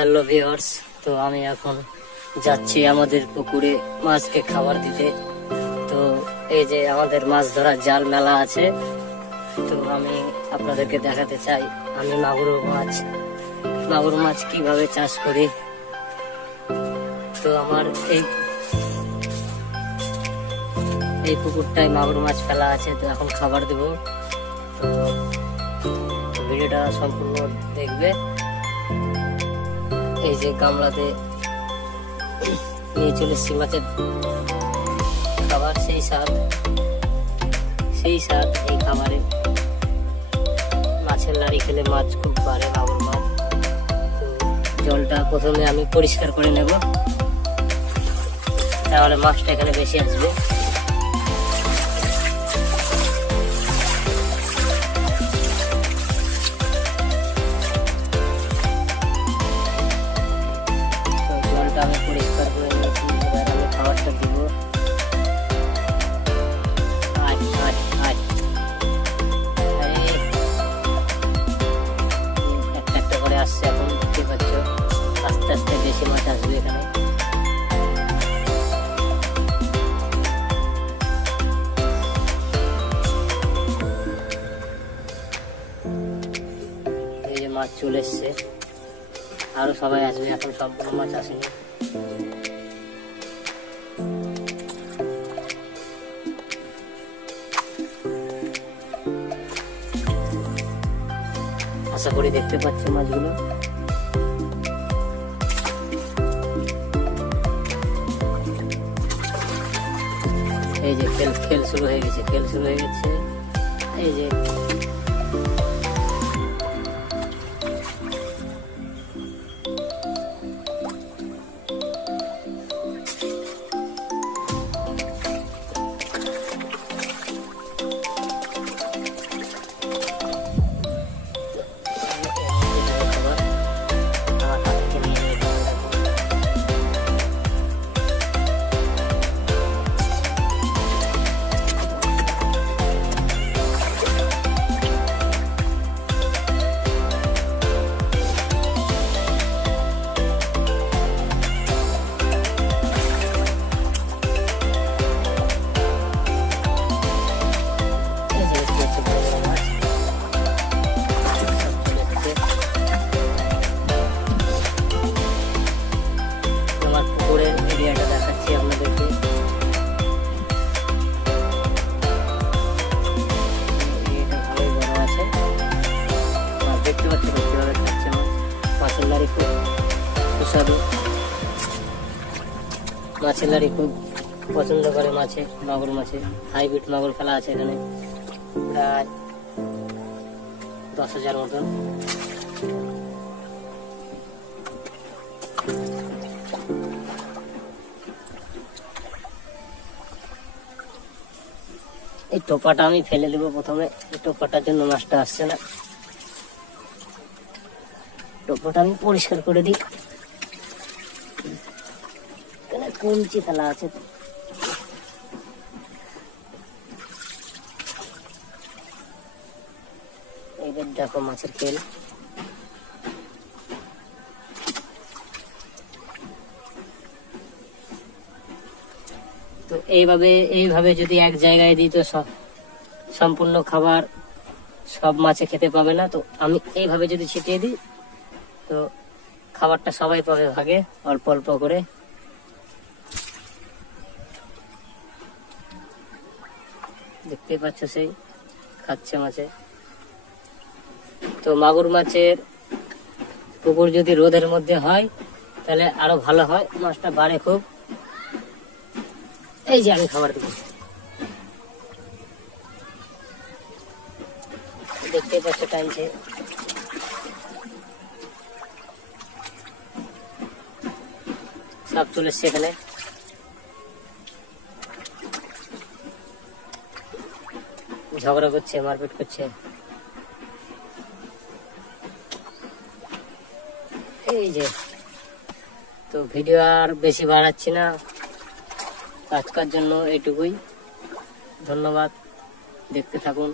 Hello viewers, তো আমি এখন যাচ্ছি আমাদের পুকুরে মাছকে খাবার দিতে। তো এই যে আমাদের মাছ ধরার জাল মেলা আছে, তো আমি আপনাদেরকে দেখাতে চাই আমি মাগুর মাছ কিভাবে চাষ করি। তো আমার এই পুকুরটায় মাগুর মাছ ফেলা আছে, তো এখন খাবার দেব। তো ভিডিওটা সম্পূর্ণ দেখবে। এই যে গামলাতে নিয়ে চলে এসেছি মাছের খাবার, সেই স্বাদ এই খাবারে। মাছের লাড়ি খেলে মাছ খুব বাড়ে, মাগুর মাছ। তো জলটা প্রথমে আমি পরিষ্কার করে নেব, তাহলে মাছটা এখানে বেশি আসবে। আমি পরিষ্কার করে নিয়েছি, এবার আমি খাবারটা দিব। একটা করে আসছে, এখন দেখতে পাচ্ছ আস্তে আস্তে বেশি মাছ আসবে এখানে। এই যে মাছ চলে এসছে, আরো সবাই আসবে, এখন সবগুলো মাছ আসেনি। আশা করি দেখতে পাচ্ছ মাছগুলো। এই যে খেল শুরু হয়ে গেছে, এই যে দেখাচ্ছি আপনাদেরকে। এটা ভালোই বড় আছে, দেখতে পাচ্ছেন কিভাবে খাচ্ছে মাছ। মাছের লাড়ি খুব সুস্বাদু, মাছের লাড়ি খুব পছন্দ করে মাছে। মাগুর মাছে হাইব্রিড মাগুর ফেলা আছে এখানে, প্রায় 10,000 মতন। এই টোপাটা আমি ফেলে দেবো প্রথমে, এই টোপাটার জন্য মাছটা আসছে না। টোপাটা আমি পরিষ্কার করে দিই, কঞ্চি ফেলা আছে। এইবার দেখো মাছের খেল। তো এইভাবে যদি এক জায়গায় দিই তো সম্পূর্ণ খাবার সব মাছে খেতে পাবে না। তো আমি এইভাবে যদি ছিটিয়ে দিই তো খাবারটা সবাই পাবে ভাগে, অল্প অল্প করে। দেখতে পাচ্ছ সেই খাচ্ছে মাছে। তো মাগুর মাছের পুকুর যদি রোদের মধ্যে হয় তাহলে আরো ভালো হয়, মাছটা বাড়ে খুব। এই যে আমি খাবার দেবো, দেখতে পাচ্ছ টাইমছে। সব চলে এসছে এখানে। ঝগড়া করছে, মারপিট করছে। এই যে, তো ভিডিও আর বেশি বাড়াচ্ছি না, আজকের জন্য এইটুকুই। ধন্যবাদ, দেখতে থাকুন।